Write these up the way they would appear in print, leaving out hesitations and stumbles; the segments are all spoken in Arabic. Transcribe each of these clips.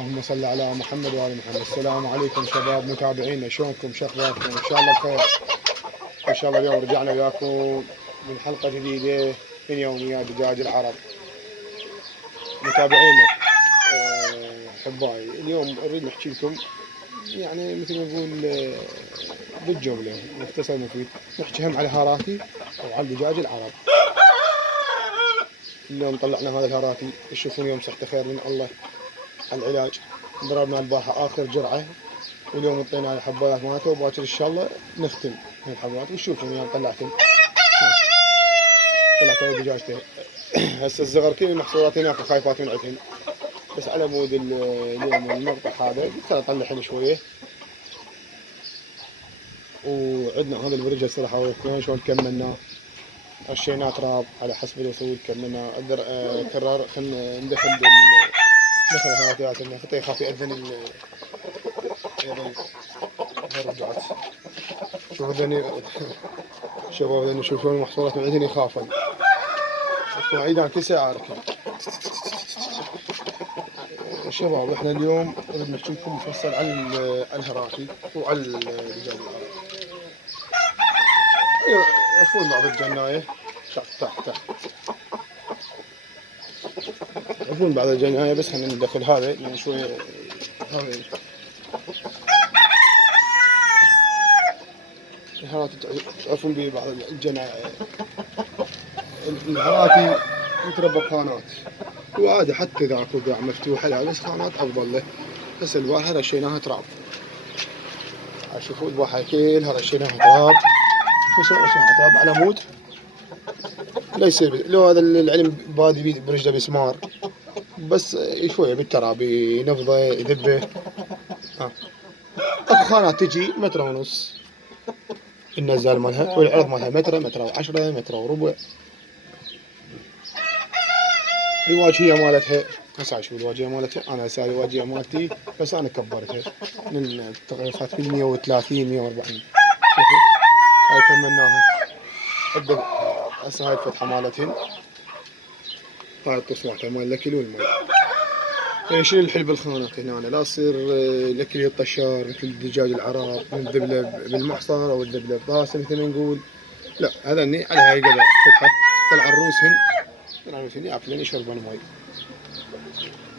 اللهم صل على محمد وآل محمد. السلام عليكم شباب متابعينا، شلونكم؟ شو اخباركم؟ ان شاء الله بخير. ان شاء الله اليوم رجعنا وياكم من حلقة جديدة من يوميات دجاج العرب. متابعينا احبائي، اليوم اريد نحكي لكم يعني مثل ما نقول بالجملة مختصر مفيد. نحكي هم على هاراتي وعلى دجاج العرب. اليوم طلعنا هذا الهاراتي، تشوفون يوم صحته خير من الله على العلاج. ضربنا البارحة آخر جرعة، واليوم انطينا الحبايات مالته، وباكر ان شاء الله نختم الحبايات. وشوفوا يوم طلعتهم دجاجته. هسه الصغر كل المحصولات هناك خايفات من عندهن، بس على مود اليوم المقطع هذا قلت اطلعهن شويه. وعندنا هذا البرج هسه راح اوريكم شلون كملناه، رشيناه تراب على حسب الوصول، كملناه كرر. خلينا ندخل هذا حتى يخاف يأذن الرجعات. شوفوا ذني شباب، ذني شوفوا المحصولات من عندنا يخافن. عيدان كل ساعة ركب. شباب احنا اليوم نريد نحكي لكم مفصل عن الهراتي وعن الدجاج العربي. عفوا بعض الجناية تحت عفوا بعض الجناية، بس خلينا ندخل هذا يعني شوية. هذا الهراتي تعرفون به بعض الجناية. الهراتي يتربى بخانات، وعادي حتى اذا اكو قاع مفتوحة، لا بس خانات افضل له. بس البارحة رشيناها تراب، شوفوا البارحة كلها رشيناها تراب. رشيناها تراب على مود لا يصير لو هذا العلم بادي برجله بسمار، بس شوية بالتراب ينفضه يذبه. اكو خانات تجي متر ونص النزال مالها، والعرض مالها متر، متر وعشرة، متر وربع. الواجهية مالتها هسه شوف الواجهية مالتها، انا هسه الواجهية مالتي بس انا كبرتها من تقريبا 130 140. شوفوا هاي كملناها. هسه هاي الفتحة مالتهن، هاي التصواحة مال الاكل والماء. يعني شنو الحلو بالخانات هنا؟ لا تصير الاكل يطشر مثل الدجاج العرب، نذبله بالمحصر او نذبله بطاسه مثل ما نقول. لا هذا على هاي قدر فتحه طلع الروسهن ياكلن يشربن مي.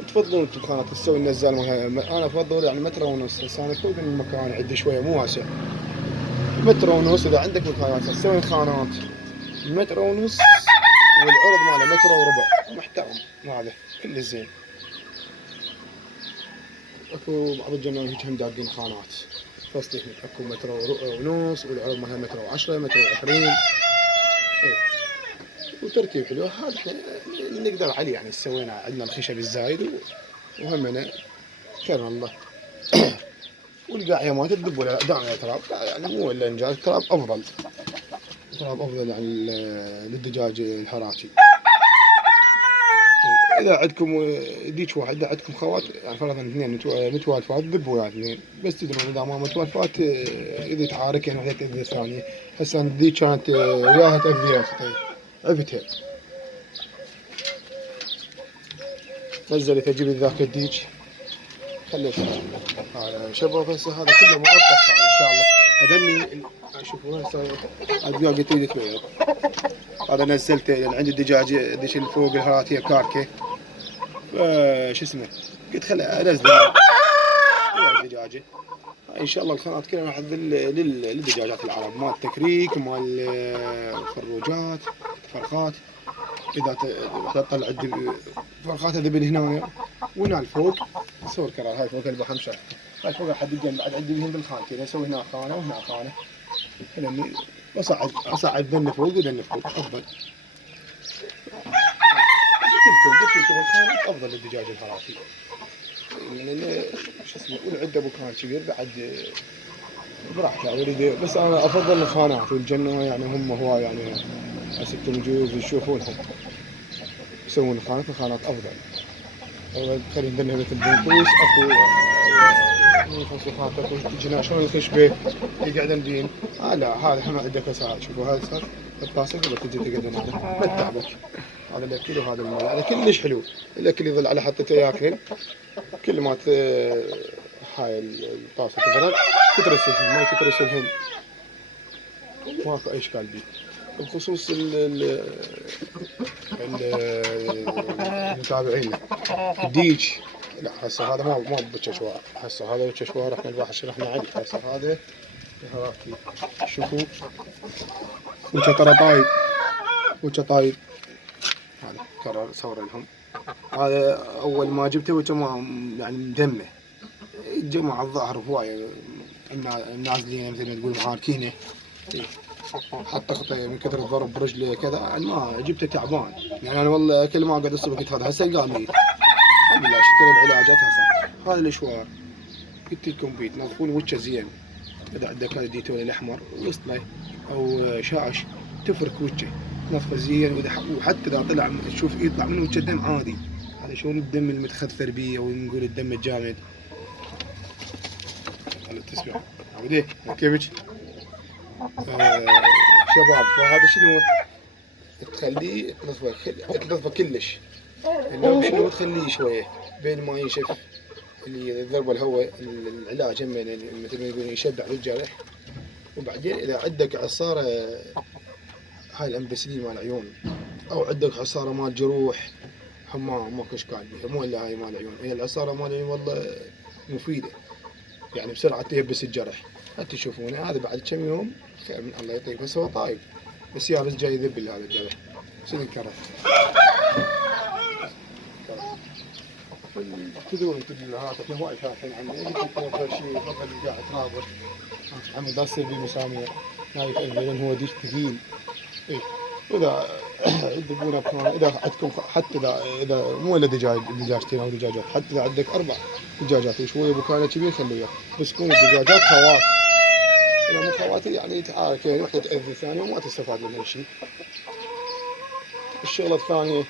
تفضلون انتم خانات تسوي النزال مالها. انا افضل يعني متر ونص. هسه انا كل المكان عندي شويه مو واسع، متر ونص. اذا عندك مكانات تسوي خانات متر ونص، والعرض ماله متر وربع محترم، هذا كل زين. اكو بعض الجنان هيك هم داقين خانات فصلي، اكو متر ونص، والعرض مالها متر وعشرة، متر وعشرين. وتركيب حلو هذا احنا نقدر عليه، يعني سوينا عندنا الخشب الزايد وهمنا كرم الله. والقاعية ما تذب ولا داعي تراب، يعني مو الا انجاز تراب افضل. تراب افضل يعني للدجاج الهراتي. اذا عندكم ديك واحد، اذا عندكم خوات يعني فرضا اثنين متوالفات ذبوا ويا اثنين، بس تدرون اذا ما متوالفات اذا تعاركين وحده تاذي الثانيه. هسه ذيك كانت وياها تاذي اختي عفتها، نزلت اجيب ذاك الديك خليتها. هذا شباب هسه هذا كله مؤقت ان شاء الله. هذني شوفوا هسه الدجاج تريد تبيض. هذا نزلته لان عندي الدجاج ذيك اللي فوق الهراتيه كاركه، شو اسمه، قلت خل انزل ويا الدجاجه. ان شاء الله الخانات كلها راح للدجاجات العرب، مال تكريك، مال فروجات، فرخات. اذا تطلع فرخات ذبل هنا وهنا الفوق نسوي الكرار. هاي فوق البحمشة، هاي فوق حدقين بعد عندي بهم بالخانتين، اسوي هنا خانه وهنا خانه. لاني اصعد ذن فوق وذن فوق افضل. قلت لكم الخانات افضل للدجاج الهراتي، لان شو اسمه والعده مكان كبير بعد براحته يريد. بس انا افضل الخانات والجنه، يعني هم هو يعني انتم يجوز تشوفونها يسوون الخانات افضل. خلينا ندنها مثل بنقوس اكو فصوصات، اكو جناح شلون الخشبه اللي قاعدين بين. لا هذا هم عنده كساء. شوفوا هذا صار الطاسه قبل تجي تقعدون هذا متعبك. هذا الاكل وهذا الماء، هذا كلش حلو. الاكل يظل على حطته ياكل، كل ما هاي الطاسه تبرد تترسلهن، ما تترسلهن ماكو اي اشكال بيه. بخصوص المتابعين الديج، لا هسه هذا ما بالششوار، هسه هذا بالششوار احنا الواحد شرحنا عليه. هسه هذا هراكي شوفوا وشطرطايد وشطايد. هذا كرر صور لهم. هذا اول ما جبته وكما يعني مدمه، جمع الظهر هوايه النازلين مثل ما تقول محاركينه. حتى خطيه من كثر الضرب برجله كذا، يعني ما جبته تعبان. يعني انا والله كل ما اقعد الصبح قلت هذا هسه قام لي الحمد لله شكر العلاجات. هسه هذا الاشوار قلت لكم بيت نظفون وجهه زين. اذا عندك هذا ديتول الاحمر وسطله او شاش تفرك وجهه نظفه زين، وحتى اذا طلع تشوف يطلع من وجهه دم عادي. هذا شلون الدم المتخثر بيه او نقول الدم الجامد. هذا التسبيح عوديه كيفك شباب. فهذا شنو تخليه تنظفه كلش. النوم شنو تخليه شويه بين ما ينشف اللي ضرب الهواء العلاج هم مثل ما يقولون يشبع الجرح. وبعدين اذا عندك عصاره هاي الامبسلين مال العيون، او عندك عصاره مال جروح، هم ماكو اشكال بيها، مو الا هاي مال العيون. هي العصاره مال العيون والله مفيده، يعني بسرعه تيبس الجرح. حتى تشوفونه هذا بعد كم يوم خير من الله يطيب. بس هو طايب بس يابس جاي يذبل هذا الجرح. شنو الكره؟ تدور هذا هواي شاطحين عنه. اول شيء فضل قاعد تناظر محمد لا تصير بالمسامير ما يتأذى لان هو ديش ثقيل. اي واذا يذبونه بكمان، اذا عندكم حتى اذا مو الا دجاجتين او دجاجات، حتى اذا عندك 4 دجاجات وشويه بكانه كبير خلوه، بس تكون الدجاجات خوات. اذا مو خواتي يعني تعارك يعني وحده تاذي الثانيه وما تستفاد من هالشيء. الشغله الثانيه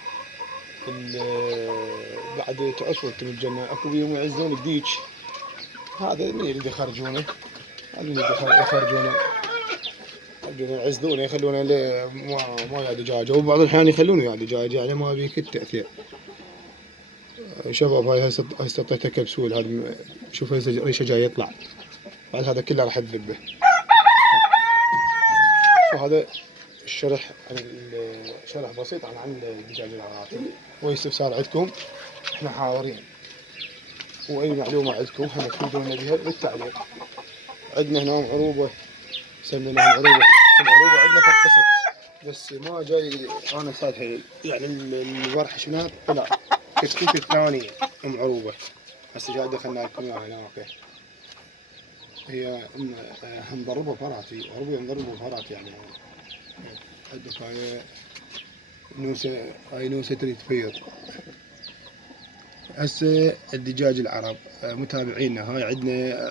بعد تعرفوا انتم الجنه اكو بيهم يعزون الديك. هذا من يريد يخرجونه، هذا من يريد يخرجونه يعزلونه يخلونه ما يا دجاجه، وبعض الاحيان يخلونه يا دجاجه يعني ما بيك التاثير. شباب هاي هسه اعطيته كبسول. هذا شوف ريشه جاي يطلع بعد هذا كله راح تذبه. وهذا الشرح شرح بسيط عن الدجاج العراقي. واستفسار عندكم احنا حاضرين، واي معلومه عندكم احنا تفيدونا بها بالتعليق. عندنا هنا عروبه سميناها عروبه. العروبه عندنا فقست بس ما جاي انا صالحه يعني الورح شنو طلع كتكوت الثانيه عروبه. هسه جاي دخلنا لكم اياها هناك. هي مضربه فراتي، عروبه مضربه فراتي يعني. عندك هاي نوسه، هاي نوسه تريد تبيض. هسه الدجاج العرب متابعينا هاي عندنا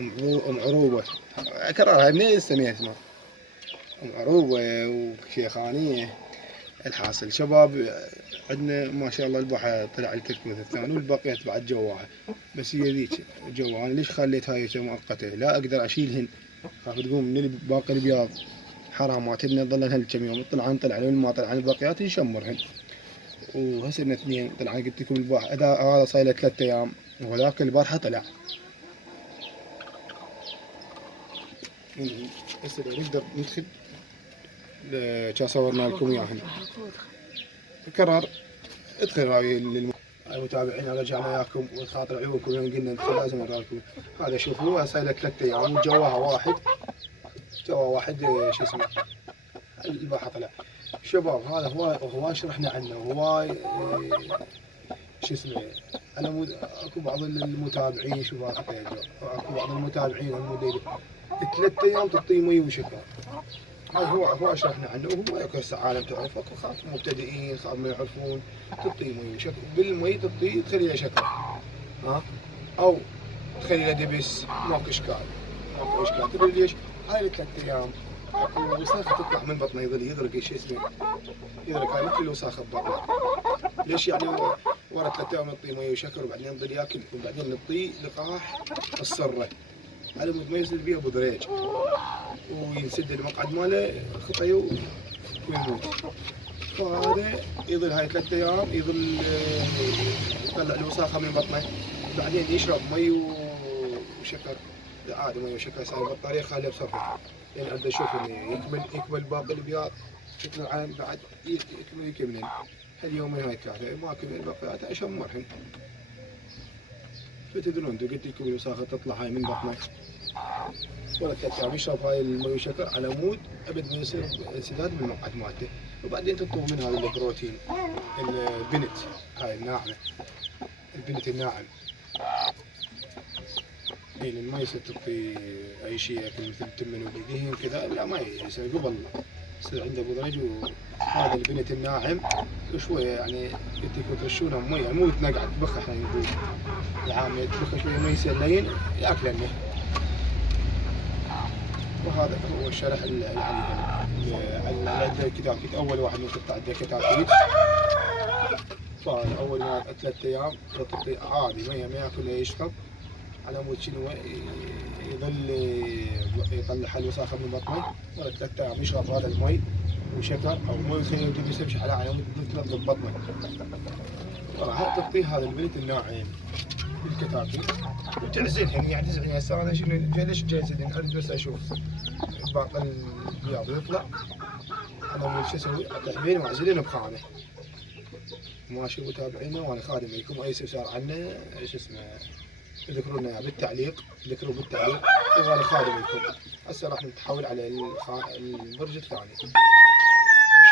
ام عروبه. اكررها منين السميه اسمها ام عروبه وشيخانيه. الحاصل شباب عندنا ما شاء الله البحر طلع الكتكوت الثاني والبقيت بعد جواها. بس هي ذيك جوا. انا ليش خليت هاي مؤقته؟ لا اقدر اشيلهن، خاف تقوم من باقي البياض حرامات. هن ظلن هالكم يوم طلعان لون ما طلعان الباقيات نشمرهن. وهسه لنا 2 طلعان قلت لكم البارحه هذا صاير له 3 ايام وهذاك البارحه طلع. هسه نقدر ندخل كان صورنا لكم اياهن. كرر ادخل هاي المتابعين رجعنا وياكم وخاطر عيونكم يوم قلنا ندخل لازم نراكم. هذا شوفوا صاير له 3 ايام وجواها واحد شو اسمه البارحه طلع. شباب هذا هواي شرحنا عنه هواي شو اسمه. انا اكو بعض المتابعين شوف اكو بعض المتابعين المدير 3 ايام تعطيه مي وشكر. هاي هو شرحنا عنه. وهو اكو هسه عالم تعرف اكو خاف مبتدئين خاف ما يعرفون تعطيه مي وشكر. بالمي تعطيه تخلي له شكر ها، او تخلي له دبس ماكو اشكال. تدري ليش؟ هاي 3 ايام اكو وساخه تطلع من بطنه يظل يدرك شو اسمه يدرك. هاي مثل الوساخه ببطنه. ليش يعني ورا 3 ايام نعطيه مي وشكر وبعدين نظل ياكل وبعدين نعطيه لقاح الصره على مود ما ينزل بيها ابو دريج وينسد المقعد ماله خطيه ويموت. فهذا يظل هاي 3 أيام يظل يطلع الوساخة من بطنه، بعدين يشرب مي وشكر عادي، مي وشكر يسوي البطارية خليه بصفر، لأن عنده شوف إنه يكمل باقي البياض، يطلع عن بعد يكمل هاليومين هاي 3 ما كمل بقيات عشان مرحن. فتدرون انتم قلت لكم الوساخة تطلع هاي من بطنه، ولا 3 أيام يشرب هاي المي وشكر على مود أبد ما يصير انسداد من المقعد مالته، وبعدين تطلب من هذا البروتين البنت هاي الناعمة، البنت الناعم. اي لان ما يصير تعطي اي شيء اكل مثل تمن ودقيق كذا، لا ما يصير قبل يصير عنده بضرج، وهذا البنت الناعم شويه يعني قلت لكم ترشونه مي، يعني مو تنقع تبخ، احنا نقول العامة تبخ شويه مي يصير لين ياكل منه. وهذا هو الشرح اللي على الكتاكيت. اول واحد نقطع الكتاكيت، فاول ما 3 أيام تعطي عادي مي ما ياكل ولا يشرب، على مود شنو يظل يطلع الوساخه من بطنه، ولا 3 أيام يشرب هذا المي وشكر او مي وخليه يمشي على مود تنظف بطنه. راح تعطيه هذا البنت الناعم بالكتاكيت وتعزلهن، يعني تزعلين هسه انا شنو ليش جاي ازلهن؟ اريد بس اشوف باقي البياض يطلع، على مود شو اسوي؟ اطحبين واعزلهن بخانه. ماشي متابعينا وانا خادم لكم، اي استفسار عنه شو اسمه ذكرونا بالتعليق، ذكروا بالتعليق وانا خادم لكم. هسه راح نتحول على البرج الثاني.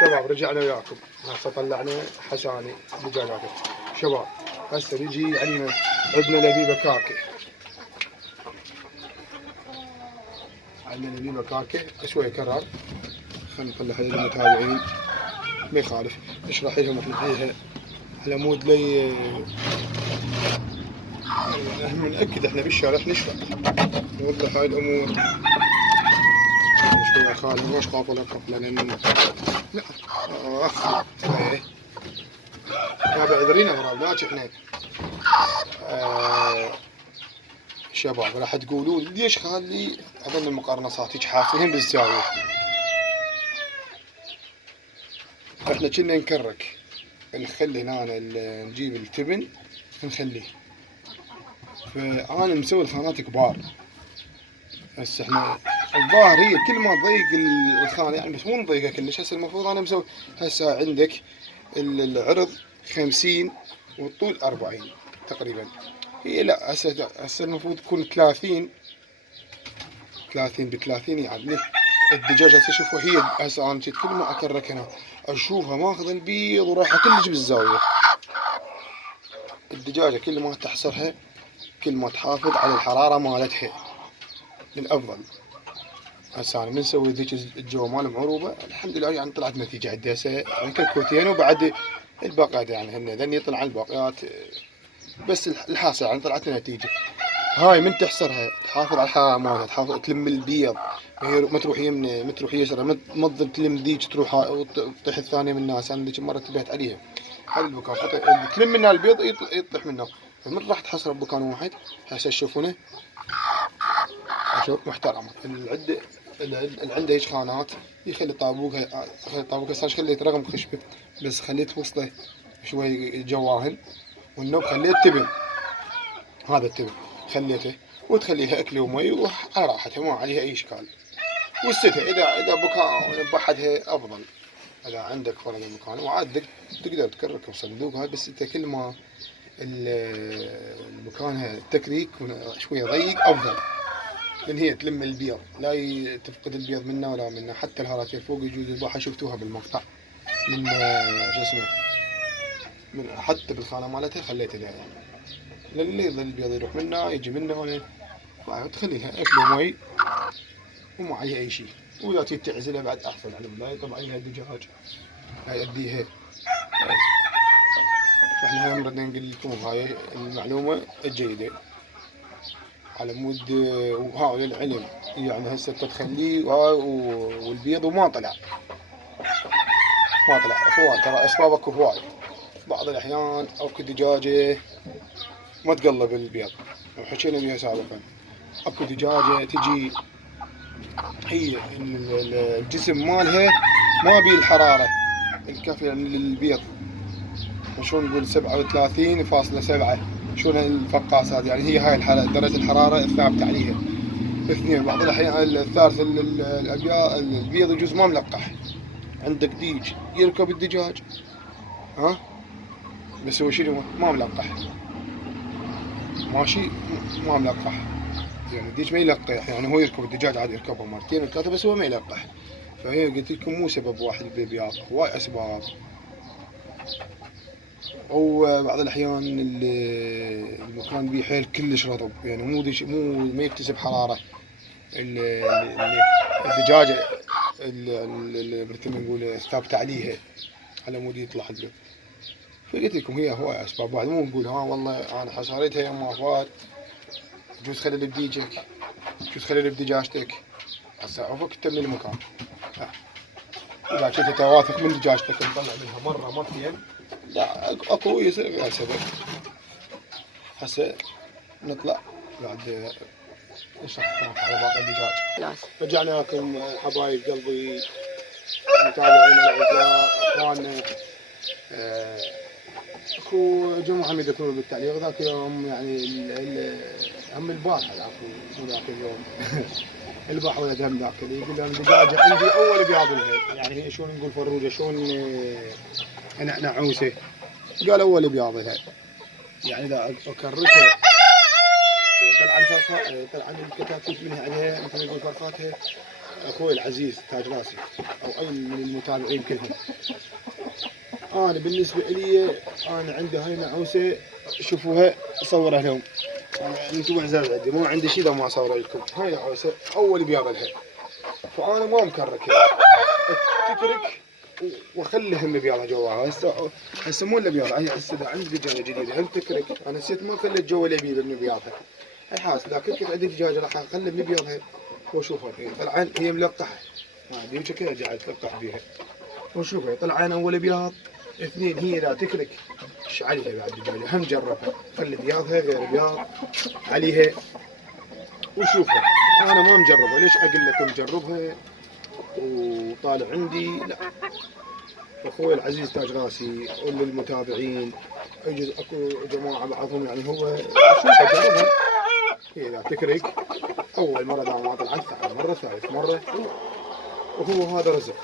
شباب رجعنا وياكم، هسه طلعنا حساني دجاجات. شباب هسه بيجي علينا عندنا لبيبه كاكي، عندنا لبيبه كاكي شويه كرر، خلينا نطلعها للمتابعين ما يخالف، نشرح لهم ونحيها على مود لي يعني بنأكد احنا بالشارع نشرح نوضح هاي الامور. شويه خالي مش خاف ولا قفله لان لا ايه يا بعذرينا مرابلاش احنا شباب راح تقولون ليش خالي اظن المقرنصات هيك حافين بالزاويه. احنا كنا نكرك نخلي هنا نجيب التبن نخليه، فانا مسوي الخانات كبار. هسه احنا الظاهر هي كل ما تضيق الخانه يعني بس مو نضيقها كلش. هسه المفروض انا مسوي هسه عندك العرض 50 والطول 40 تقريبا، هي لا هسه المفروض تكون 30 ب30 يعني. الدجاجة هسه شوفوا هي هسه انا جيت كل ما اكرك هنا اشوفها ماخذ البيض ورايحة كلش بالزاوية. الدجاجة كل ما تحصرها كل ما تحافظ على الحرارة مالتها للأفضل. هسه انا من نسوي ذيك الجو مال معروبة الحمد لله يعني طلعت نتيجة عندي هسه يعني كتكوتين، وبعد الباقيات يعني هن ذني طلع الباقيات بس الحاصل يعني طلعت نتيجة. هاي من تحصرها تحافظ على الحرارة مالتها، تحافظ تلم البيض ما تروح يمنى ما تروح يسرى، ما تظل تلم ذيك تروح وتطيح الثانية من الناس. انا ذيك مرة انتبهت عليها هذا المكان تلم منها البيض يطيح منه، فمن راح تحصره بمكان واحد. هسه تشوفونه شوف محترمة العدة اللي عنده هيك خانات يخلي طابوقها صار خليت رقم خشبة بس خليت وسطه شوي جواهن، والنوب خليت تبن. هذا التبن خليته وتخليها اكل ومي وعلى راحتها ما عليها اي اشكال. وستها اذا بكاء بحدها افضل اذا عندك فرق المكان، وعاد تقدر تكرك بصندوق هاي. بس انت كل ما المكان التكريك شويه ضيق افضل، لان هي تلم البيض لا تفقد البيض منا ولا منا. حتى الهراتير فوق يجوز الباحه شفتوها بالمقطع من شو اسمه من حتى بالخانه مالتها خليتها دائما، لان اللي يظل البيض يروح منا يجي منا هنا تخلي لها اكل ومي وما عليها اي شيء. واذا تجي تعزلها بعد احسن يعني لا يطلع لها الدجاج لا يأديها. فاحنا هم بدنا نقول لكم هاي المعلومه الجيده على مود وهاي العلم. يعني هسه تخليه والبيض وما طلع هواي ترى اسبابك هواي. بعض الاحيان اكو دجاجه ما تقلب البيض وحكينا بيها سابقا. اكو دجاجه تجي هي الجسم مالها ما بيه الحراره الكافية للبيض. شلون نقول 37.7 شلون الفقاس هذه، يعني هي هاي درجة الحرارة الثابتة عليها. اثنين بعض الأحيان الثالث البيض يجوز ما ملقح. عندك ديج يركب الدجاج، ها، بس هو شنو ما ملقح، ماشي ما ملقح. يعني الديج ما يلقح، يعني هو يركب الدجاج عادي، يركبه مرتين وثلاثة بس هو ما يلقح. فهي قلت لكم مو سبب واحد البيبياض، هواي أسباب. وبعض الأحيان المكان بيه حيل كلش رطب، يعني مو ما يكتسب حرارة. الدجاجة مثل ما نقول الثابتة عليها على مود يطلع البيض. فقلت لكم هي هواي أسباب، واحد مو نقول ها والله أنا حصريتها يوم ما فات. جوز خلي بديجك، جوز خلي بدجاجتك، هسه عفوك تملي المكان. إذا كنت واثق من دجاجتك مطلع منها مرة مرتين، لا اكو يصير غير سبب. هسه نطلع بعد نشرح على باقي الدجاج. رجعنا لكم حبايب قلبي، متابعينا الاعزاء، اخواننا. اكو جماعه يذكرون بالتعليق ذاك يوم، يعني هم البارحه العفو مو ذاك اليوم البارحه ولا هم ذاك اللي يقول لهم دجاجه عندي اول بياض لها، يعني هي شلون نقول فروجه، شلون نعوسه، قال اول بياض لها. يعني اذا اكرتها طلع الفرخه، طلع الكتاكيت منها عليها مثل ما يقول فرخاتها. اخوي العزيز تاج راسي او اي من المتابعين كلهم، انا بالنسبه لي انا عندي هاي نعوسه، شوفوها اصورها لهم. انتم اعزائي عندي مو عندي شيء اذا ما اصور لكم. هاي نعوسه اول بياض لها، فانا ما مكركها، تترك واخليهم بياضها جواها. هسه مو الا بياضها، هي هسه اذا عندي دجاجه جديده هم تكرك، انا نسيت ما خليت جوا لبيب من بياضها. هي حاس اذا كنت عندي دجاجه راح اخلي من بياضها واشوفها. طلعان هي ملقحه، ما ادري كذا قاعد تلقح بيها وشوفها. طلعان اول بياض. اثنين هي اذا تكرك ايش عليها بعد الدجاجه، هم جربها خلي بياضها غير بياض عليها وشوفها. انا ما مجربها، ليش اقول لكم جربها وطالع عندي؟ لا، اخوي العزيز تاج راسي وللمتابعين، يجوز اكو جماعه بعضهم يعني هو شوفها جربها، هي اذا تكرك اول مره اذا ما طلعت ثاني مره ثالث مره، وهو هذا رزق،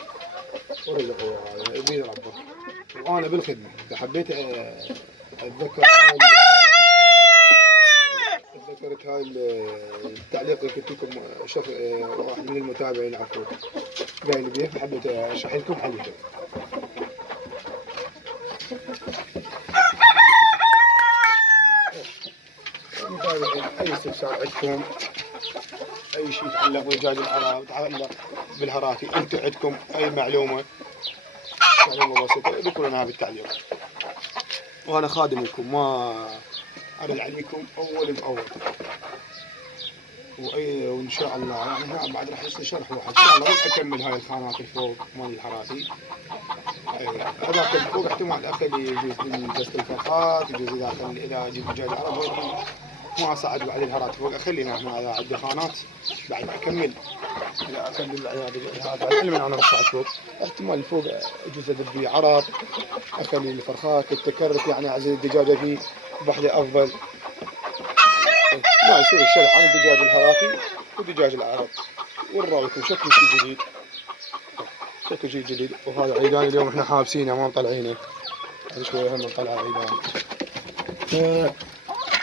ورزق هو بيد ربك. وانا بالخدمه اذا حبيت اتذكر تذكرت هاي التعليق اللي قلت لكم، شوف واحد من المتابعين عفوا قايل بيه، فحبيت اشرح لكم عليه. متابعين اي استفسار عندكم، اي شيء يتعلق بدجاج العرب، يتعلق بالهراتي، انتم عندكم اي معلومه بسيطه اذكروا لنا بالتعليق، وانا خادم لكم ما ارد عليكم اول باول. وان شاء الله يعني بعد راح يصير شرح واحد ان شاء الله، راح اكمل هاي الخانات الفوق مال الحراتي. هذاك الفوق احتمال اخلي يجوز من دست الفرخات، يجوز اذا جبت دجاج عرب ما اصعد بعد الهرات فوق، اخلينا احنا اذا عندي خانات بعد اكمل. اذا اكمل هذا علما انا بصعد فوق، احتمال فوق يجوز ادبي عرب، اخلي الفرخات التكرك، يعني اعزل الدجاجه فيه بحده افضل، ما يصير الشرح عن الدجاج الهراتي ودجاج العرب. ونراويكم شكل شيء جديد، شكل شيء جديد. وهذا عيدان اليوم احنا حابسينه ما مطلعينه، هذا شويه هم نطلع عيدان.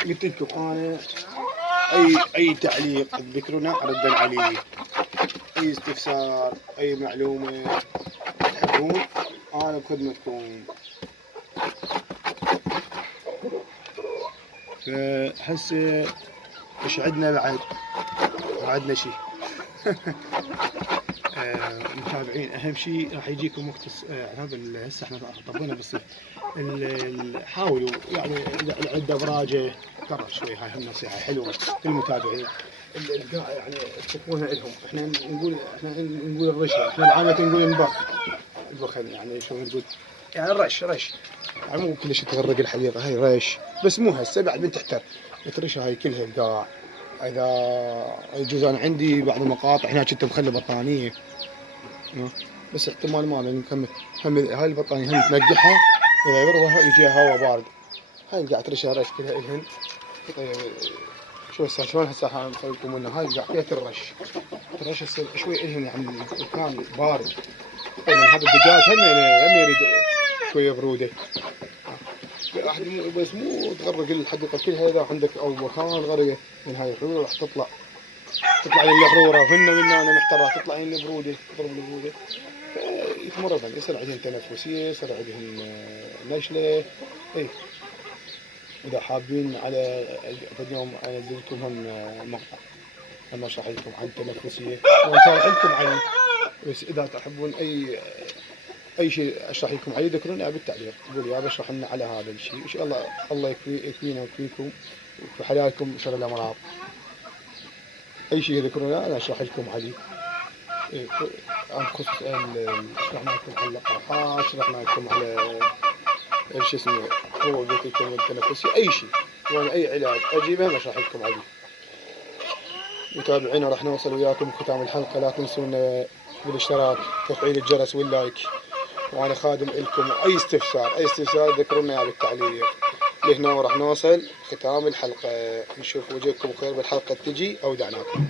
قلت لكم انا اي تعليق تذكرونه ردا عليه، اي استفسار اي معلومه تحبون انا بخدمتكم. فهسه ايش عندنا بعد؟ عندنا شيء متابعين، اهم شيء راح يجيكم وقت هذا هسه احنا طبينا بالصيف. حاولوا يعني اذا عنده ابراجه ترى شوي، هاي هم نصيحه حلوه للمتابعين. القاع يعني تشوفونها لهم، احنا نقول الرشه، احنا بالعامه نقول البخ يعني شو نقول، يعني الرش يعني مو كلش تغرق الحديقه، هاي رش بس مو هسه بعد من تحتر ترشها هاي كلها القاع. اذا يجوز انا عندي بعض المقاطع هنا كنت مخلي بطانيه، بس احتمال ما نكمل. هم هاي البطانية هم تنقحها إذا يروح يجيها هواء بارد. هاي قاعد ترشها رش كذا إلهن. شو هسه شلون هسه نسوي لكم منها. هاي قاعد فيها ترش هسه شوي إلهن يعني المكان بارد. طبعا هذا الدجاج هم يريد شوية برودة. واحد بس مو تغرق الحديقة كلها. إذا عندك أو مكان غرقة من هاي الحلول راح تطلع لي الحرورة وهن من أنا محترة تطلع لي البرودة تضرب البرودة. يتمرضن يصير عندهم تنفسية يصير عندهم نشلة. إيه إذا حابين على اليوم أنزل لكم هم مقطع هم أشرح لكم عن التنفسية وأشرح لكم عن. بس إذا تحبون أي شيء أشرح لكم عليه ذكروني بالتعليق قولوا يا بشرح لنا على هذا الشيء. إن شاء الله يكفينا ويكفيكم وفي حياتكم شر الأمراض. أي شيء ذكرونا أنا أشرح لكم عليه. إيه عن خصوص شرحنا لكم على اللقاحات شرحنا لكم على شو اسمه هو قلت لكم التنفسي أي شيء وأنا أي علاج أجيبه أشرح لكم عليه. متابعينا راح نوصل وياكم ختام الحلقة. لا تنسون بالاشتراك تفعيل الجرس واللايك. وأنا خادم لكم أي استفسار ذكرونا إياه بالتعليق. لهنا وراح نوصل ختام الحلقة. نشوف وجهكم خير بالحلقة تجي أو دعناكم.